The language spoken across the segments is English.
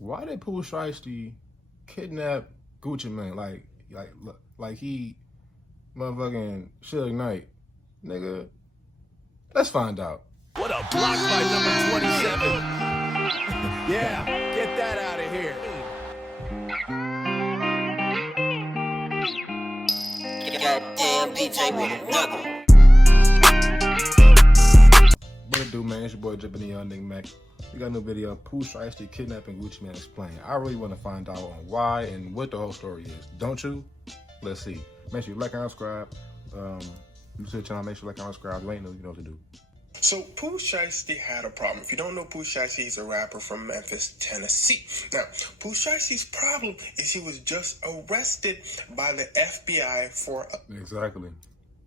Why did Pooh Shiesty kidnap Gucci Mane? Like he motherfucking Suge Knight, nigga. Let's find out. What a block by number 27. Yeah, get that out of here. Goddamn DJ with another. What it do, man? It's your boy Drippin' the Young Nigga Mac. We got a new video, Pooh Shiesty kidnapping Gucci Mane explained. I really want to find out on why and what the whole story is. Don't you? Let's see. Make sure you like and subscribe. You to the channel, make sure you like and subscribe. If you ain't new, you know what to do. So Pooh Shiesty had a problem. If you don't know Pooh Shiesty, he's a rapper from Memphis, Tennessee. Now, Pooh Shiesty's problem is he was just arrested by the FBI for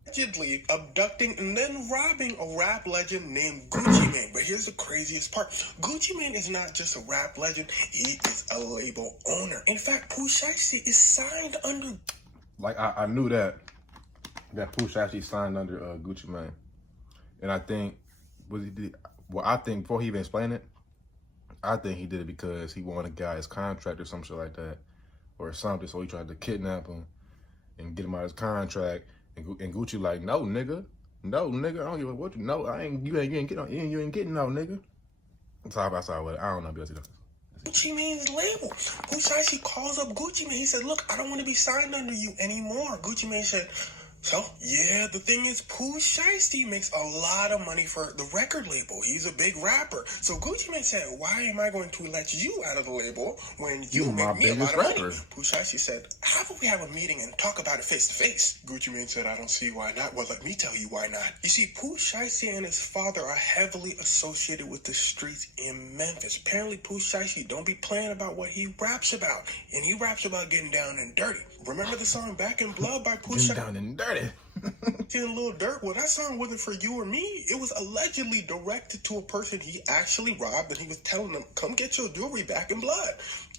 allegedly abducting and then robbing a rap legend named Gucci Mane. But here's the craziest part. Gucci Mane is not just a rap legend, he is a label owner. In fact, Pooh Shiesty is signed under... Like, I knew that Pooh Shiesty signed under Gucci Mane. And I think, I think before he even explained it, I think he did it because he wanted a guy's contract or some shit like that, or something. So he tried to kidnap him and get him out of his contract. And Gucci like, no, nigga, I don't give a what you know. You ain't getting no, nigga. Side by side with it. I don't know. Gucci Mane's label. Pooh Shiesty calls up Gucci Mane. He said, look, I don't want to be signed under you anymore. Gucci Mane said, so, yeah, the thing is, Pooh Shiesty makes a lot of money for the record label. He's a big rapper. So Gucci Mane said, why am I going to let you out of the label when you make me a lot of money? Pooh Shiesty said, how about we have a meeting and talk about it face to face? Gucci Mane said, I don't see why not. Well, let me tell you why not. You see, Pooh Shiesty and his father are heavily associated with the streets in Memphis. Apparently, Pooh Shiesty don't be playing about what he raps about. And he raps about getting down and dirty. Remember the song Back in Blood by Pooh Shiesty? Getting down and dirty. In Lil Durk, well, that song wasn't for you or me. It was allegedly directed to a person he actually robbed, and he was telling them, come get your jewelry back in blood.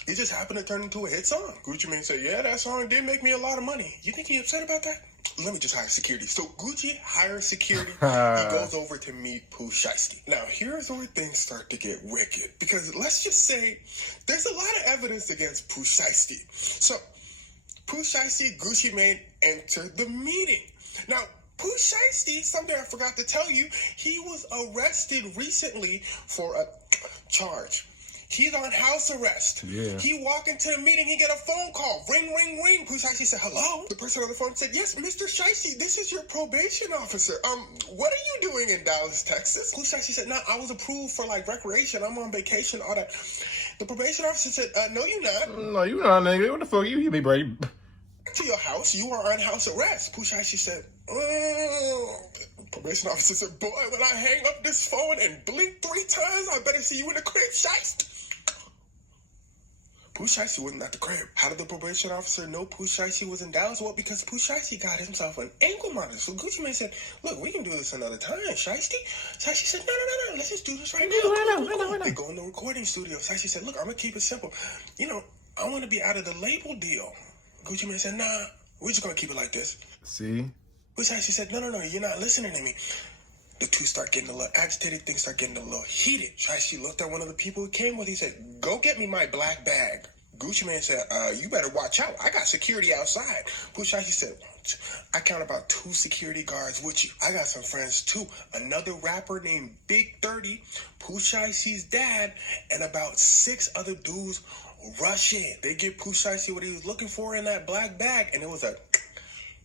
It just happened to turn into a hit song. Gucci Mane said, yeah, that song did make me a lot of money. You think he upset about that? Let me just hire security. So Gucci hires security. He goes over to meet Pooh Shiesty. Now, here's where things start to get wicked. Because let's just say there's a lot of evidence against Pooh Shiesty. So Pooh Shiesty, Gucci Mane entered the meeting. Now, Pooh Shiesty, something I forgot to tell you, he was arrested recently for a charge. He's on house arrest. Yeah. He walked into the meeting, he get a phone call. Ring, ring, ring. Pooh Shiesty said, hello? The person on the phone said, yes, Mr. Shiesty, this is your probation officer. What are you doing in Dallas, Texas? Pooh Shiesty said, no, I was approved for, like, recreation. I'm on vacation, all that. The probation officer said, no, you're not. No, you not, nigga. What the fuck you be, Brady? To your house, you are on house arrest. Pooh Shiesty said, probation officer said, boy, when I hang up this phone and blink 3 times, I better see you in the crib, Shiesty. Pooh Shiesty wasn't at the crib. How did the probation officer know Pooh Shiesty was in Dallas? Well, because Pooh Shiesty got himself an ankle monitor. So Gucci Mane said, look, we can do this another time, Shiesty. Shiesty said, no, let's just do this right now. They go in the recording studio. Shiesty said, look, I'm going to keep it simple. You know, I want to be out of the label deal. Gucci Mane said, nah, we're just going to keep it like this. See? Pooh Shiesty said, no, you're not listening to me. The two start getting a little agitated, things start getting a little heated. Shiesty looked at one of the people he came with, he said, go get me my black bag. Gucci Mane said, you better watch out. I got security outside. Pooh Shiesty said, I count about 2 security guards with you. I got some friends too. Another rapper named Big 30, Pooh Shiesty's dad, and about 6 other dudes rush in. They get Pooh Shiesty what he was looking for in that black bag, and it was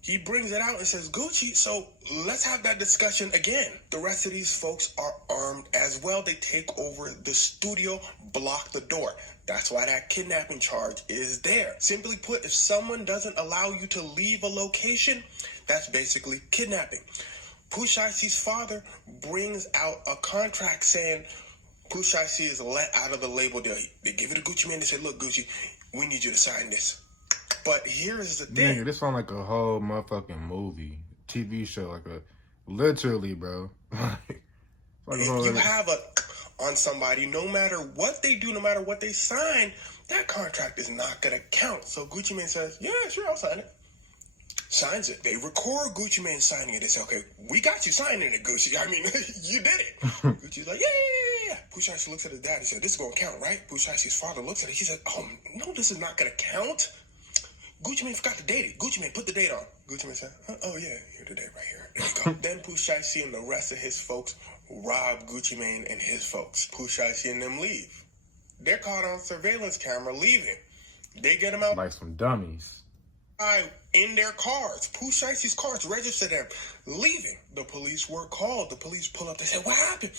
he brings it out and says, Gucci, so let's have that discussion again. The rest of these folks are armed as well. They take over the studio, block the door. That's why that kidnapping charge is there. Simply put, if someone doesn't allow you to leave a location, that's basically kidnapping. Pooh Shiesty's father brings out a contract saying Pooh Shiesty is let out of the label deal. They give it to Gucci Mane. They say, look, Gucci, we need you to sign this. But here's the thing. Nigga, this sound like a whole motherfucking movie, TV show, literally, bro. If you have on somebody, no matter what they do, no matter what they sign, that contract is not going to count. So Gucci Mane says, yeah, sure, I'll sign it. Signs it. They record Gucci Mane signing it. They say, okay, we got you signing it, Gucci. I mean, you did it. Gucci's like, yeah. yeah. Pooh Shiesty looks at his dad. He said, this is going to count, right? Pooh Shiesty's father looks at it. He said, oh, no, this is not going to count. Gucci Mane forgot to date it. Gucci Mane, put the date on. Gucci Mane said, oh, yeah, here the date right here. There you go. Then Pooh Shiesty and the rest of his folks rob Gucci Mane and his folks. Pooh Shiesty and them leave. They're caught on surveillance camera leaving. They get them out Like some dummies. in their cars. Pooh Shiesty's cars register them leaving. The police were called. The police pull up. They said, what happened?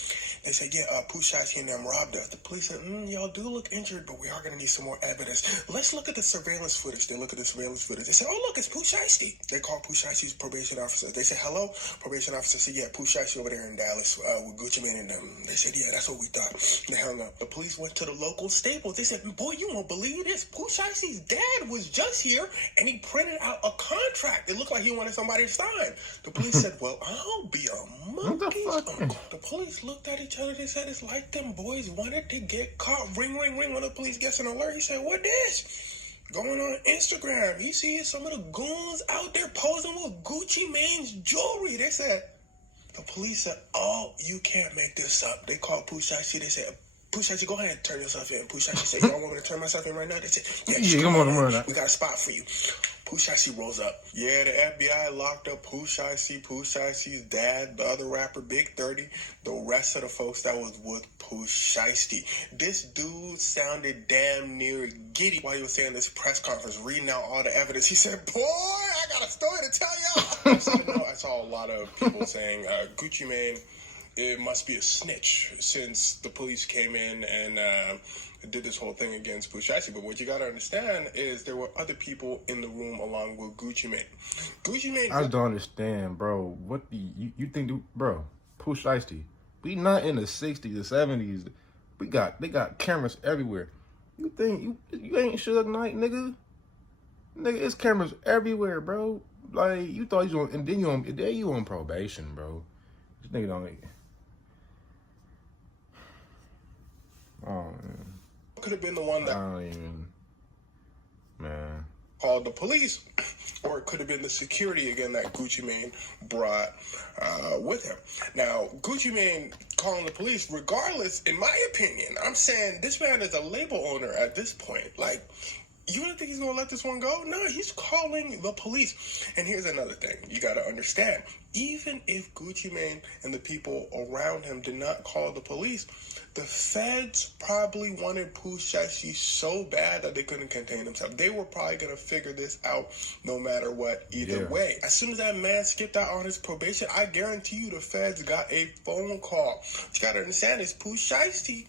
They said, yeah, Pooh Shiesty and them robbed us. The police said, y'all do look injured, but we are going to need some more evidence. Let's look at the surveillance footage. They look at the surveillance footage. They said, oh, look, it's Pooh Shiesty. They called Pooh Shiesty's probation officer. They said, hello? Probation officer said, yeah, Pooh Shiesty over there in Dallas with Gucci Mane and them. They said, yeah, that's what we thought. They hung up. The police went to the local Staples. They said, boy, you won't believe this. Pooh Shiesty's dad was just here, and he printed out a contract. It looked like he wanted somebody to sign. The police said, well, I'll be a monkey's uncle. The police looked at each other. They said, it's like them boys wanted to get caught. Ring, ring, ring. When the police gets an alert, he said, what this? Going on Instagram. He sees some of the goons out there posing with Gucci Mane's jewelry. They said, the police said, oh, you can't make this up. They called Pooh Shiesty. They said, Pooh Shiesty, go ahead and turn yourself in. Pooh Shiesty said, y'all want me to turn myself in right now? They said, yeah, come on. We got a spot for you. Pooh Shiesty rolls up. Yeah, the FBI locked up Pooh Shiesty, Pooh Shiesty's dad, the other rapper, Big 30, the rest of the folks that was with Pooh Shiesty. This dude sounded damn near giddy while he was saying this press conference, reading out all the evidence. He said, boy, I got a story to tell y'all. I saw a lot of people saying Gucci Mane, it must be a snitch since the police came in and did this whole thing against Pooh Shiesty. But what you gotta understand is there were other people in the room along with Gucci Mane. Gucci Mane. I don't understand, bro. What you think, bro? Pooh Shiesty. We not in the 60s or 70s. They got cameras everywhere. You think you ain't Suge Knight, nigga? Nigga, it's cameras everywhere, bro. Like you thought you on, and then you on probation, bro. This nigga don't. Oh man. Could have been the one that called the police, or it could have been the security again that Gucci Mane brought with him. Now, Gucci Mane calling the police, regardless, in my opinion, I'm saying this man is a label owner at this point. Like, you don't think he's going to let this one go? No, he's calling the police. And here's another thing you got to understand. Even if Gucci Mane and the people around him did not call the police, the feds probably wanted Pooh Shiesty so bad that they couldn't contain themselves. They were probably going to figure this out no matter what, either way. As soon as that man skipped out on his probation, I guarantee you the feds got a phone call. What you got to understand is Pooh Shiesty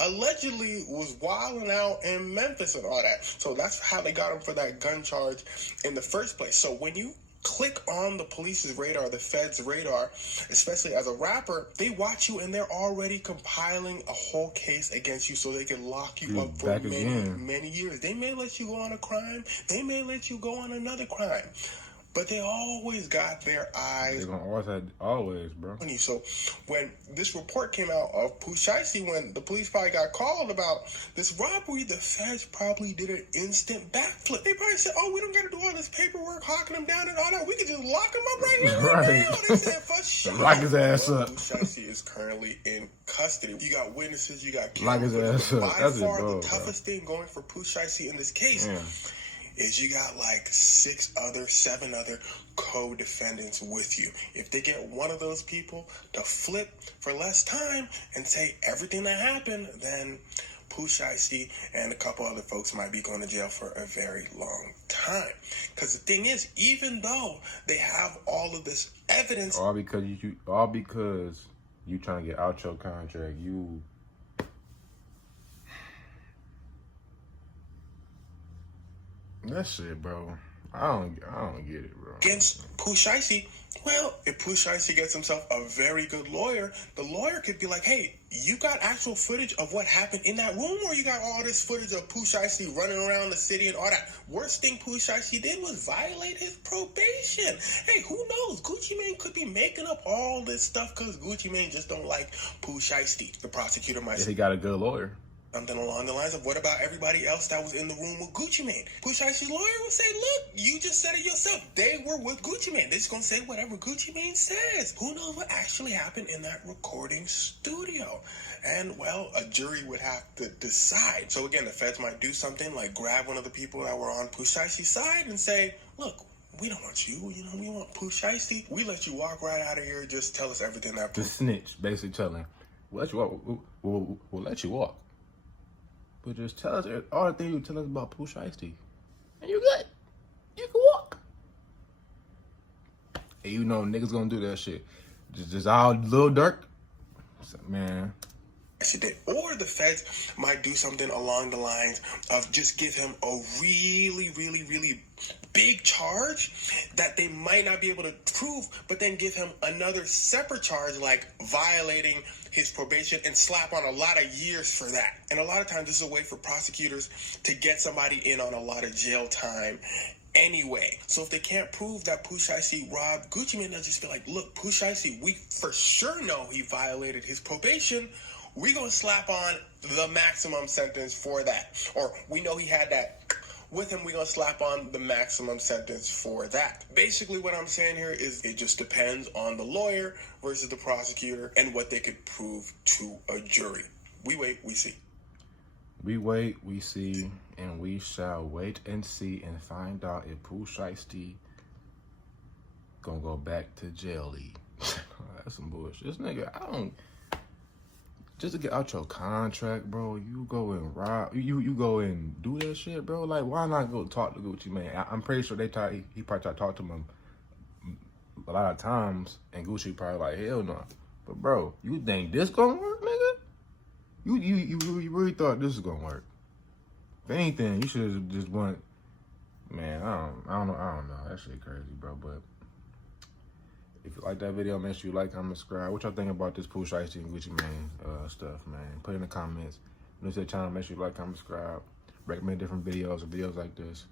allegedly was wilding out in Memphis and all that. So that's how they got him for that gun charge in the first place. So when you click on the police's radar, the feds' radar, especially as a rapper, they watch you and they're already compiling a whole case against you so they can lock you up for many years. They may let you go on a crime. They may let you go on another crime. But they always got their eyes. They're gonna always, bro. So when this report came out of Pooh Shiesty, when the police probably got called about this robbery, the feds probably did an instant backflip. They probably said, oh, we don't got to do all this paperwork, hawking him down and all that. We can just lock him up right here. Right now. They said, for sure. Lock his ass up. Pooh Shiesty is currently in custody. You got witnesses, you got cameras. Lock his ass up. By far, the toughest thing going for Pooh Shiesty in this case is you got like 7 other co-defendants with you. If they get one of those people to flip for less time and say everything that happened, then Pooh Shiesty and a couple other folks might be going to jail for a very long time. Because the thing is, even though they have all of this evidence, all because you trying to get out your contract, that shit, bro. I don't get it, bro. Against Pooh Shiesty, well, if Pooh Shiesty gets himself a very good lawyer, the lawyer could be like, hey, you got actual footage of what happened in that room, or you got all this footage of Pooh Shiesty running around the city and all that? Worst thing Pooh Shiesty did was violate his probation. Hey, who knows? Gucci Mane could be making up all this stuff because Gucci Mane just don't like Pooh Shiesty. The prosecutor might say, he got a good lawyer. something along the lines of, what about everybody else that was in the room with Gucci Mane? Pooh Shiesty's lawyer would say, look, you just said it yourself. They were with Gucci Mane. They're just going to say whatever Gucci Mane says. Who knows what actually happened in that recording studio? And, well, a jury would have to decide. So, again, the feds might do something like grab one of the people that were on Pooh Shiesty's side and say, look, we don't want you. You know, we want Pooh Shiesty. We let you walk right out of here. Just tell us everything that The snitch basically telling, we'll let you walk. We'll let you walk. But just tell us all the things you tell us about Pooh Shiesty. And you're good. You can walk. And you know niggas gonna do that shit. Just all Lil Durk. Man. she did. Or the feds might do something along the lines of just give him a really, really, really big charge that they might not be able to prove, but then give him another separate charge like violating his probation and slap on a lot of years for that. And a lot of times this is a way for prosecutors to get somebody in on a lot of jail time anyway. So if they can't prove that Pooh Shiesty robbed Gucci Mane, they'll just be like, look, Pooh Shiesty, we for sure know he violated his probation. We're going to slap on the maximum sentence for that. Or we know he had that with him, we're going to slap on the maximum sentence for that. Basically what I'm saying here is it just depends on the lawyer versus the prosecutor and what they could prove to a jury. We wait, we see. We wait, we see, and we shall wait and see and find out if Pooh Shiesty gonna go back to jail-y. That's some bullshit. This nigga, I don't... Just to get out your contract, bro, you go and rob, you go and do that shit, bro. Like, why not go talk to Gucci Mane? I'm pretty sure he probably tried to talk to him a lot of times, and Gucci probably like, hell no. But bro, you think this gonna work, nigga? You really thought this was gonna work? If anything, you should have just went. Man, I don't know. That shit crazy, bro. But if you like that video, make sure you like, comment, subscribe. What y'all think about this Pooh Shiesty and Gucci Mane stuff, man? Put in the comments. New to the channel, make sure you like, comment, subscribe. Recommend different videos or videos like this.